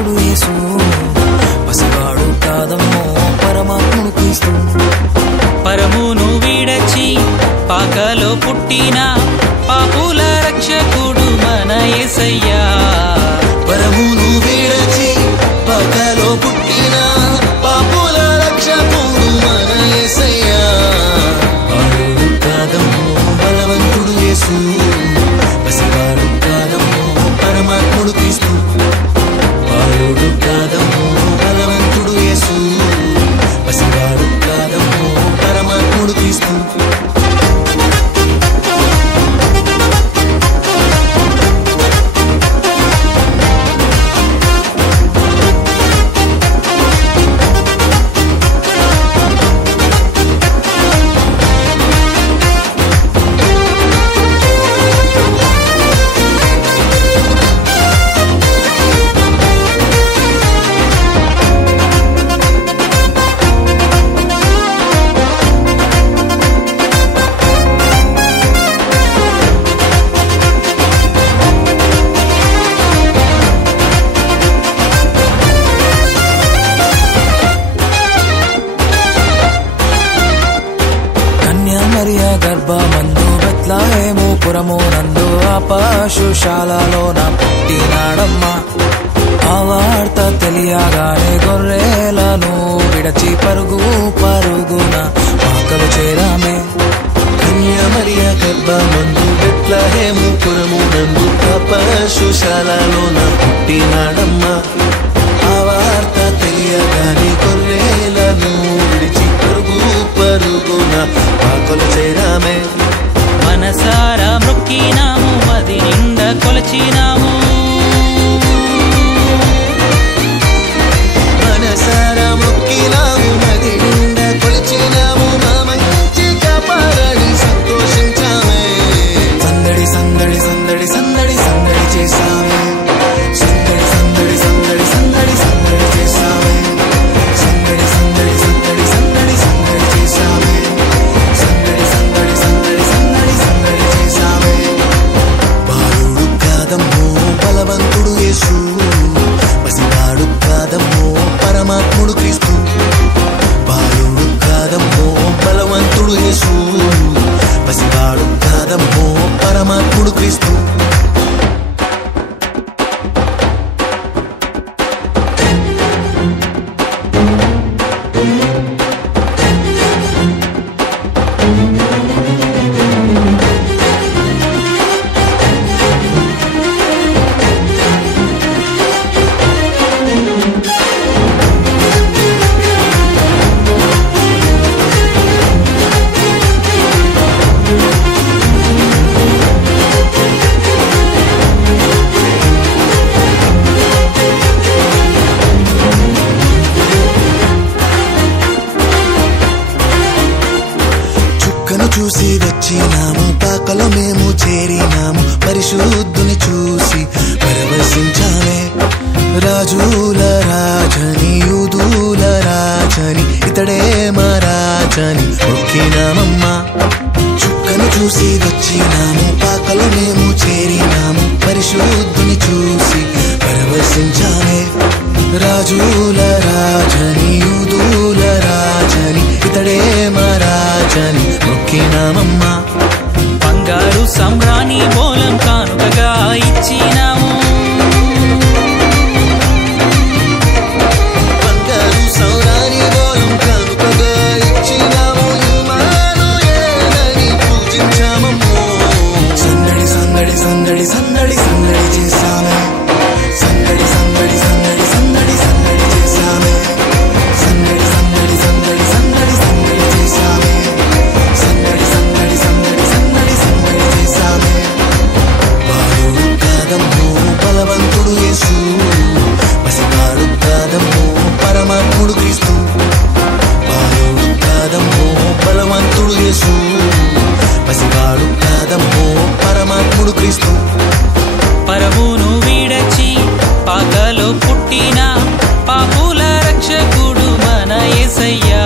బలవంతుడు యేసు పసివాడు కాదమ్మో పరమాత్ముడు క్రీస్తు పరమును వీడచి పాకలో పుట్టిన పాపుల రక్షకుడు మన యేసయ్యా పరమును వీడచి పాకలో పుట్టిన పాపుల రక్షకుడు మన యేసయ్యా బాలుడు కాదమ్మో బలవంతుడు యేసు పసివాడు కాదమ్మో పరమాత్ముడు క్రీస్తు బాలుడు కాదమ్మో బలవంతుడు యేసు పసివాడు కాదమ్మో పరమాత్ముడు క్రీస్తు గర్భమందు బెత్లెహేము పురము నందు ఆ పశుశాలలోన పుట్టినాడమ్మా ఆ వార్త తెలియగానే గొర్రెలను విడచి పరుగు పరుగున పాకలు చేరామే కన్యామరియ గర్భమందు బెత్లెహేము పురము నందు ఆ పశుశాలలోన పుట్టినాడమ్మా ఆ వార్త తెలియగానే గొర్రెలను విడిచి పరుగు పరుగున పాకలు చేరామే మనసారా మొక్కినాము మది నిండా కొలచినాము మనసారా మొక్కినాము మది నిండా కొలిచినాము మా మంచి కాపాడని సంతోషించామే సందడి సందడి సందడి సందడి సందడి చేసామే సందడి సందడి సందడి సందడి సందడి చేసామే సందడి సందడి సందడి సందడి సందడి చేసామే సందడి సందడి సందడి సందడి సందడి చేసామే బాలుడు కాదమ్మో బలవంతుడు యేసు పసివాడు కాదమ్మో పరమాత్ముడు క్రీస్తు బాలుడు కాదమ్మో బలవంతుడు యేసు పసివాడు కాదమ్మో పరమాత్ముడు క్రీస్తు చూసి వచ్చినాము పాకలో మేము చేరినాము పరిశుద్ధుని చూసి పరవశించామే రాజుల రాజని యూదుల రాజని ఇతడే మా రాజని మొక్కినామమ్మా చుక్కను చూసి వచ్చినాము పాకలో మేము చేరినాము పరిశుద్ధుని చూసి పరవశించామే రాజుల రాజని యూదుల రాజని ఇతడే మా రాజని మొక్కినామమ్మా బంగారు సంబ్రాణి బోలం కానుకగా ఇచ్చినాము బంగారు సంబ్రాణి బోలం కానుకగా ఇచ్చినాము ఇమ్మానుయేలని పూజించామమ్మో సందడి సందడి సందడి సందడి సందడి చేసామే సందడి సందడి సందడి సందడి సందడి చేసామే సందడి సందడి సందడి సందడి సందడి చేసామే సందడి సందడి సందడి సందడి సందడి చేసామే బాలుడు కాదమ్మో బలవంతుడు యేసు పసివాడు కాదమ్మో పరమాత్ముడు క్రీస్తు బాలుడు కాదమ్మో బలవంతుడు యేసు పసివాడు కాదమ్మో పరమాత్ముడు క్రీస్తు పరమును వీడచి పాకలో పుట్టిన పాపుల రక్షకుడు మన యేసయ్యా